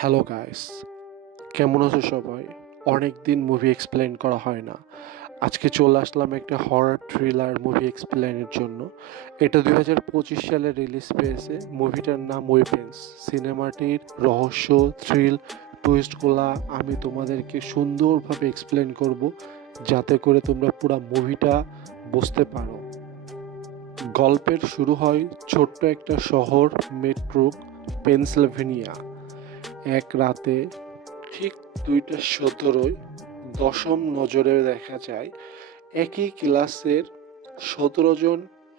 Hello guys, কেমন আছো সবাই? অনেক দিন মুভি এক্সপ্লেন করা হয় না। আজকে চলে আসলাম একটা হরর থ্রিলার মুভি এক্সপ্লেনের জন্য। এটা 2025 সালে রিলিজ পেয়েছে। মুভিটার নাম ওয়েপেন্স। সিনেমাটির রহস্য, থ্রিল, টুইস্টগুলা আমি তোমাদেরকে সুন্দরভাবে এক্সপ্লেন করব, যাতে করে তোমরা পুরো মুভিটা বুঝতে পারো। গল্পের শুরু হয় ছোট্ট একটা শহর, মেট্রো, পেনসিলভেনিয়া। এক রাতে ঠিক 2:17 দশম নজরে দেখা যায় একই ক্লাসের 17 জন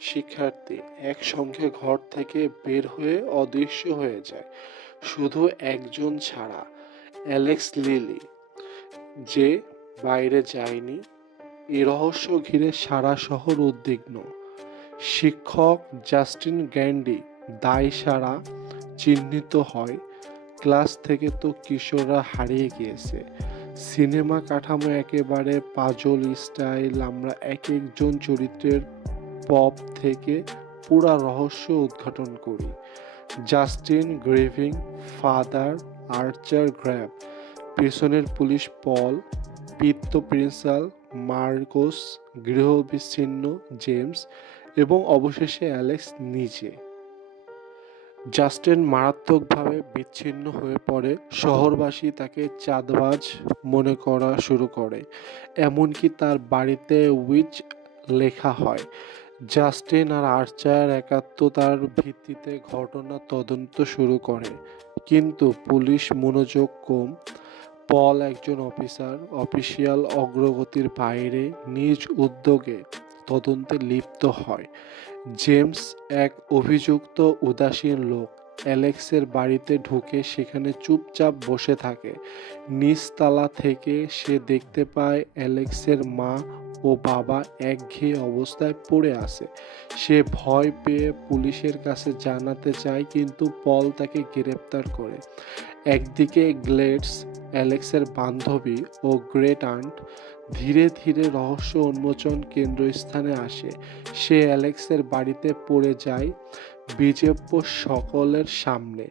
শিক্ষার্থী একসঙ্গে ঘর থেকে বের হয়ে অদৃশ্য হয়ে যায়, শুধু একজন ছাড়া, অ্যালেক্স লিলি, যে বাইরে যায়নি। এই রহস্য ঘিরে সারা শহর উদ্বিগ্ন। শিক্ষক জাস্টিন গ্যান্ডি দায়সারা চিহ্নিত হয়। ক্লাস থেকে তো কিশোররা হারিয়ে গিয়েছে। সিনেমা কাঠামো একেবারে পাজল স্টাইল। আমরা এক একজন চরিত্রের পপ থেকে পুরা রহস্য উদ্ঘাটন করি। জাস্টিন গ্রেভিং, ফাদার আর্চার গ্র্যাব, পিছনের পুলিশ পল, পিত্ত প্রিন্সাল মার্কোস, গৃহবিচ্ছিন্ন জেমস এবং অবশেষে অ্যালেক্স নিজে। জাস্টিন মারাত্মকভাবে বিচ্ছিন্ন হয়ে পড়ে। শহরবাসী তাকে চাঁদাবাজ মনে করা শুরু করে, এমনকি তার বাড়িতে উইচ লেখা হয়। জাস্টিন আর আর্চার একাত্মতার ভিত্তিতে ঘটনা তদন্ত শুরু করে, কিন্তু পুলিশ মনোযোগ কম। পল একজন অফিসিয়াল অগ্রগতির বাইরে নিজ উদ্যোগে তদন্তে লিপ্ত হয়। জেমস এক অভিযুক্ত উদাসীন লোক, অ্যালেক্সের বাড়িতে ঢুকে সেখানে চুপচাপ বসে থাকে। নিচতলা থেকে সে দেখতে পায় অ্যালেক্সের মা ও বাবা একঘেয়ে অবস্থায় পড়ে আছে। সে ভয় পেয়ে পুলিশের কাছে জানাতে চায়, কিন্তু পল তাকে গ্রেপ্তার করে। একদিকে গ্লেডস, অ্যালেক্সের বান্ধবী ও গ্রেট আন্ট, ধীরে ধীরে রহস্য উন্মোচন কেন্দ্রস্থানে আসে। সে অ্যালেক্সের বাড়িতে পড়ে যায় বিজেপ্য সকলের সামনে।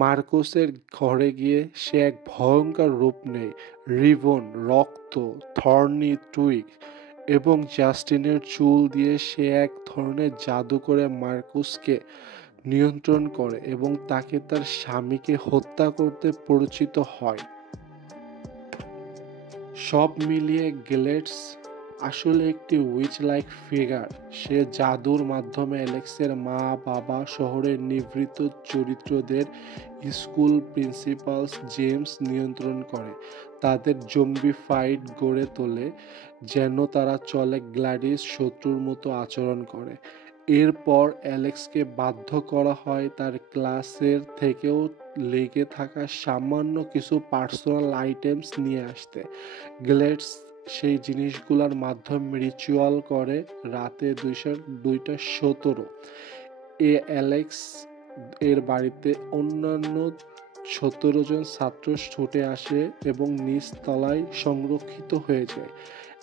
মার্কোসের ঘরে গিয়ে সে এক ভয়ঙ্কর রূপ নেয়। রিবন, রক্ত, থর্নি টুইগ এবং জাস্টিনের চুল দিয়ে সে এক ধরনের জাদু করে মার্কোসকে নিয়ন্ত্রণ করে এবং তাকে তার স্বামীকে হত্যা করতে পরিচিত হয়। সব মিলিয়ে গ্লেডস আসলে একটি উইচ লাইক ফিগার। সে জাদুর মাধ্যমে অ্যালেক্সের মা বাবা, শহরের নিভৃত চরিত্রদের, স্কুল প্রিন্সিপালস জেমস নিয়ন্ত্রণ করে। তাদের জম্বি ফাইট গড়ে তোলে যেন তারা চলে গ্ল্যাডিস শত্রুর মতো আচরণ করে। এরপর অ্যালেক্সকে বাধ্য করা হয় তার ক্লাসের থেকেও লেগে থাকা সামান্য কিছু পার্সোনাল আইটেমস নিয়ে আসতে। গ্লেডস সেই জিনিসগুলোর মাধ্যমে রিচুয়াল করে। রাতে 2:17 এ অ্যালেক্স এর বাড়িতে অন্যান্য 17 জন ছাত্র ছুটে আসে এবং নিচ তলায় সংরক্ষিত হয়ে যায়।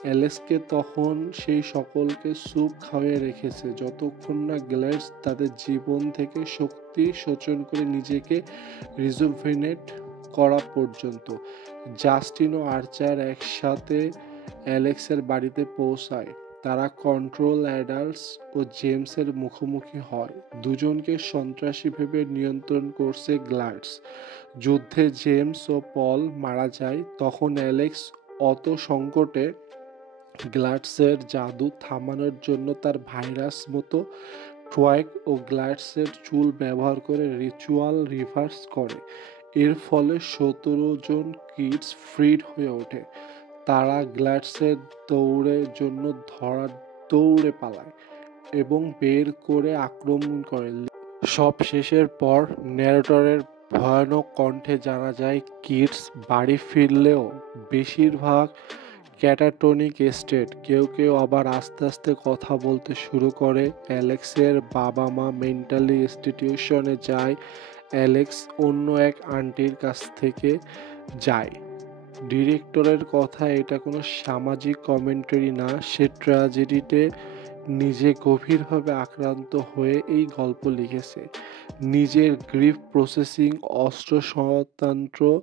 অ্যালেক্সকে তখন সেই সকলকে স্যুপ খাওয়িয়ে রেখেছে, যতক্ষণ না গ্লেডস তাদের জীবন থেকে শক্তি শোষণ করে নিজেকে রিজুভেনেট করা পর্যন্ত। জাস্টিন ও আর্চার একসাথে অ্যালেক্সের বাড়িতে পৌঁছায়। তারা কন্ট্রোল অ্যাডাল্টস ও জেমসের মুখোমুখি হয়। দুজনকে সন্ত্রাসী ভেবে নিয়ন্ত্রণ করছে গ্লাডস। যুদ্ধে জেমস ও পল মারা যায়। তখন অ্যালেক্স অত সংকটে গ্লাডসের জাদু থামানোর জন্য তার ভাইরাস মতো ট্রয়েক ও গ্লাডসের চুল ব্যবহার করে রিচুয়াল রিভার্স করে। এর ফলে 17 জন কিডস ফ্রিড হয়ে ওঠে। তারা গ্লাডসের দৌড়ে পালায় এবং বের করে আক্রমণ করে। সব শেষের পর ন্যারেটরের ভয়ানক কণ্ঠে জানা যায় কিডস বাড়ি ফিরলেও বেশিরভাগ ক্যাটাটনিক স্টেট। কেউ কেউ আবার আস্তে আস্তে কথা বলতে শুরু করে। অ্যালেক্সের বাবা মা মেন্টালি ইনস্টিটিউশনে যায়। অ্যালেক্স অন্য এক আন্টির কাছ থেকে যায়। ডিরেক্টরের কথা, এটা কোনো সামাজিক কমেন্টারি না, সে ট্র্যাজেডিতে নিজে গভীরভাবে আক্রান্ত হয়ে এই গল্প লিখেছে। নিজের গ্রিফ প্রসেসিং অস্ত্রশস্ত্র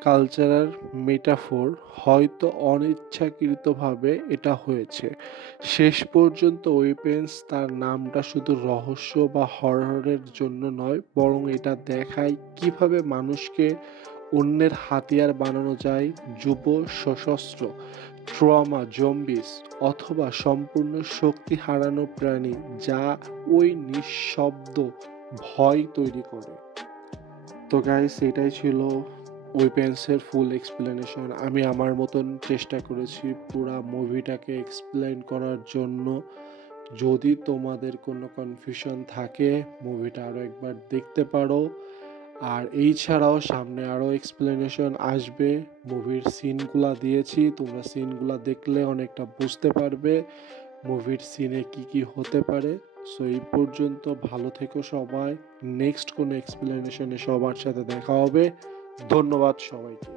কালচারাল মেটাফোর, হয়তো অনিচ্ছাকৃতভাবে এটা হয়েছে। শেষ পর্যন্ত ওয়েপেন্স তার নামটা শুধু রহস্য বা হররের জন্য নয়, বরং এটা দেখায় কিভাবে মানুষকে অন্যের হাতিয়ার বানানো যায়। যুব, সশস্ত্র, ট্রমা, জম্বিস অথবা সম্পূর্ণ শক্তি হারানো প্রাণী যা ওই নিঃশব্দ ভয় তৈরি করে। তো গাইস, এটাই ছিল ওয়েপেন্সের ফুল এক্সপ্লেনেশন। আমি আমার মতন চেষ্টা করেছি পুরা মুভিটাকে এক্সপ্লেন করার জন্য। যদি তোমাদের কোনো কনফিউশন থাকে, মুভিটা আরও একবার দেখতে পারো। আর এই ছাড়াও সামনে আরও এক্সপ্লেনেশন আসবে। মুভির সিনগুলা দিয়েছি, তোমরা সিনগুলা দেখলে অনেকটা বুঝতে পারবে মুভির সিনে কি কি হতে পারে। সো এই পর্যন্ত ভালো থেকো সবাই। নেক্সট কোনো এক্সপ্লেনেশনে সবার সাথে দেখা হবে। ধন্যবাদ সবাইকে।